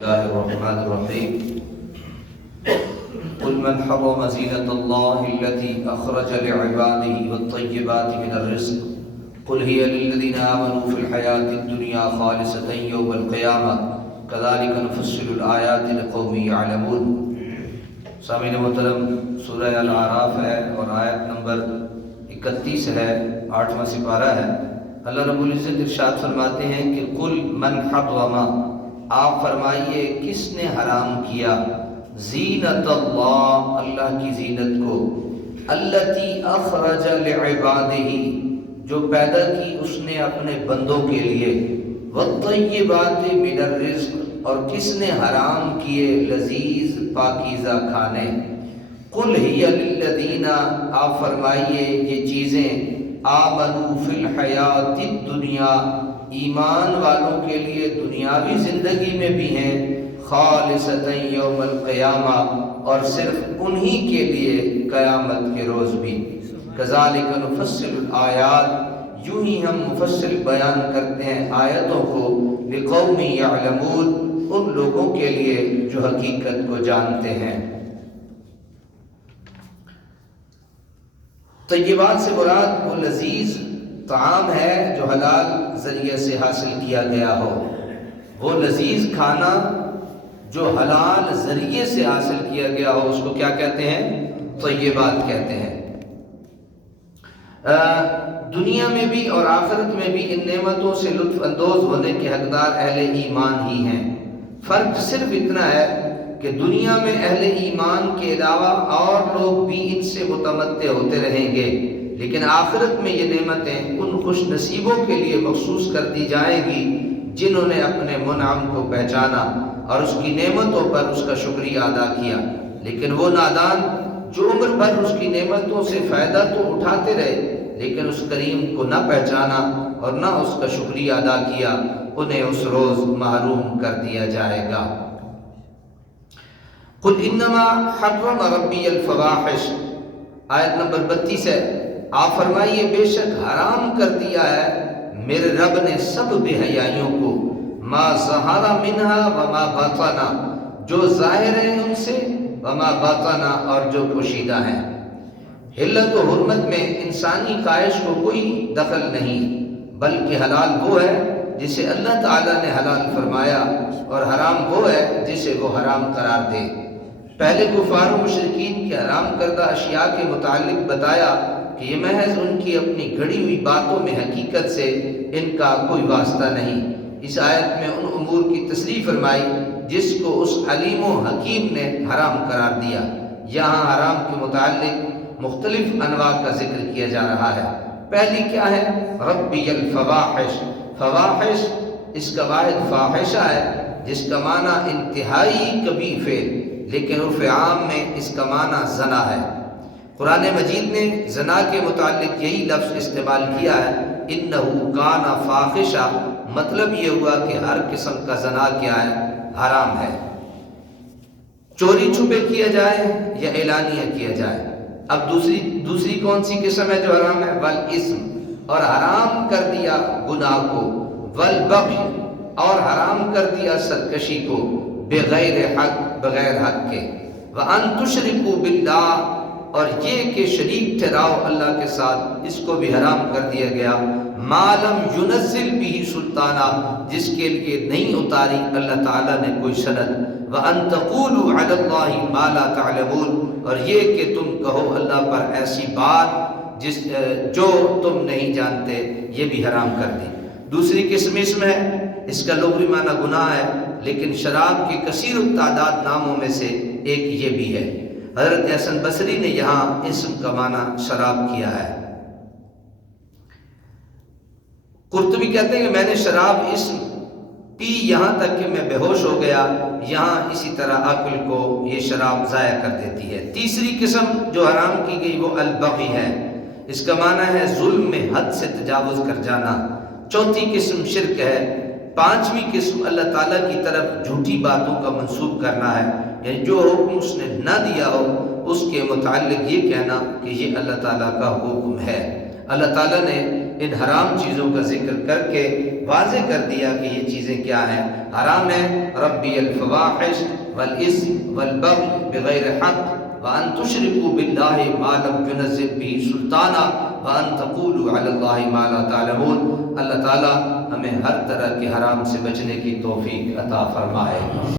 الله الرحمن الرحيم قل من حرم زينة الله التي أخرج لعباده والطيبات من الرزق قل هي للذين آمنوا في الحياة الدنيا خالصة يوم القيامة كذلك نفصل الآيات لقوم يعلمون. سامعین محترم، سورہ الاعراف ہے اور آیت نمبر 31 ہے، 8واں سپارہ ہے۔ اللہ رب العزت ارشاد فرماتے ہیں کہ قل من حرم، آپ فرمائیے کس نے حرام کیا، زینت اللہ، اللہ کی زینت کو، التی اخرج لعبادہ، جو پیدا کی اس نے اپنے بندوں کے لیے، والطیبات من الرزق، اور کس نے حرام کیے لذیذ پاکیزہ کھانے۔ قل ہی للذین، آپ فرمائیے یہ چیزیں، آمنوا فی الحیات الدنیا، ایمان والوں کے لیے دنیاوی زندگی میں بھی ہیں، خالصۃ یوم القیامہ، اور صرف انہی کے لیے قیامت کے روز بھی۔ کذالک نفصل الآیات، یوں ہی ہم مفصل بیان کرتے ہیں آیتوں کو، لقوم یعلمون، ان لوگوں کے لیے جو حقیقت کو جانتے ہیں۔ طیبات سے مراد وہ لذیذ طعام ہے جو حلال ذریعے سے حاصل کیا گیا ہو، وہ لذیذ کھانا جو حلال ذریعے سے حاصل کیا گیا ہو، اس کو کیا کہتے ہیں؟ طیبات کہتے ہیں۔ دنیا میں بھی اور آخرت میں بھی ان نعمتوں سے لطف اندوز ہونے کے حقدار اہل ایمان ہی ہیں۔ فرق صرف اتنا ہے کہ دنیا میں اہل ایمان کے علاوہ اور لوگ بھی ان سے متمتع ہوتے رہیں گے، لیکن آخرت میں یہ نعمتیں ان خوش نصیبوں کے لیے مخصوص کر دی جائیں گی جنہوں نے اپنے منعم کو پہچانا اور اس کی نعمتوں پر اس کا شکریہ ادا کیا۔ لیکن وہ نادان جو عمر بھر اس کی نعمتوں سے فائدہ تو اٹھاتے رہے لیکن اس کریم کو نہ پہچانا اور نہ اس کا شکریہ ادا کیا، انہیں اس روز محروم کر دیا جائے گا۔ قل انما حرم ربی الفواحش، آیت نمبر 32 ہے، آپ فرمائیے بے شک حرام کر دیا ہے میرے رب نے سب بے حیائیوں کو، ما ظہر منہا وما باطنا، جو ظاہر ہیں ان سے، وما باطنا، اور جو پوشیدہ ہیں۔ حلت و حرمت میں انسانی خواہش کو کوئی دخل نہیں، بلکہ حلال وہ ہے جسے اللہ تعالیٰ نے حلال فرمایا اور حرام وہ ہے جسے وہ حرام قرار دے۔ پہلے کفار و مشرکین کے حرام کردہ اشیاء کے متعلق بتایا کہ یہ محض ان کی اپنی گھڑی ہوئی باتوں میں حقیقت سے ان کا کوئی واسطہ نہیں۔ اس آیت میں ان امور کی تصریح فرمائی جس کو اس علیم و حکیم نے حرام قرار دیا۔ یہاں حرام کے متعلق مختلف انواع کا ذکر کیا جا رہا ہے۔ پہلی کیا ہے؟ ربی الفواحش، فواحش اس کا واحد فاحشہ ہے جس کا معنی انتہائی کبیر فعل، لیکن عرف عام میں اس کا معنی زنا ہے۔ قرآن مجید نے زنا کے متعلق یہی لفظ استعمال کیا ہے، انہو کان فاحشہ، مطلب یہ ہوا کہ ہر قسم کا زنا کیا ہے؟ حرام ہے، چوری چھپے کیا جائے یا اعلانیہ کیا جائے۔ اب دوسری کون سی قسم ہے جو حرام ہے؟ والاسم، اور حرام کر دیا گناہ کو، والبغی، اور حرام کر دیا سرکشی کو، بغیر حق، بغیر حق کے، وَأَن تُشْرِكُوا بِاللَّهِ، اور یہ کہ شریک ٹھہراؤ اللہ کے ساتھ، اس کو بھی حرام کر دیا گیا، مَا لَمْ يُنَزِّلْ بِهِ سُلْطَانًا، جس کے لیے نہیں اتاری اللہ تعالیٰ نے کوئی سند، وَأَن تَقُولُوا عَلَى اللَّهِ مَا لَا تَعْلَمُونَ، اور یہ کہ تم کہو اللہ پر ایسی بات جو تم نہیں جانتے، یہ بھی حرام کر دی۔ دوسری قسم اسم ہے، اس کا لغوی معنی گناہ ہے، لیکن شراب کے کثیر التعداد ناموں میں سے ایک یہ بھی ہے۔ حضرت حسن بصری نے یہاں اسم کا معنی شراب کیا ہے۔ قرطبی کہتے ہیں کہ میں نے شراب اسم پی یہاں تک کہ میں بے ہوش ہو گیا، یہاں اسی طرح عقل کو یہ شراب ضائع کر دیتی ہے۔ تیسری قسم جو حرام کی گئی وہ البغی ہے، اس کا معنی ہے ظلم میں حد سے تجاوز کر جانا۔ چوتھی قسم شرک ہے۔ پانچویں قسم اللہ تعالیٰ کی طرف جھوٹی باتوں کا منسوب کرنا ہے، یعنی جو حکم اس نے نہ دیا ہو اس کے متعلق یہ کہنا کہ یہ اللہ تعالیٰ کا حکم ہے۔ اللہ تعالیٰ نے ان حرام چیزوں کا ذکر کر کے واضح کر دیا کہ یہ چیزیں کیا ہیں، حرام ہے ربی الفواحش والاسم والبغی بغیر حق وان تشرکوا باللہ ما لم ينزل به سلطانا وان تقولوا علی اللہ ما لا تعلمون۔ اللہ تعالی ہمیں ہر طرح کے حرام سے بچنے کی توفیق عطا فرمائے۔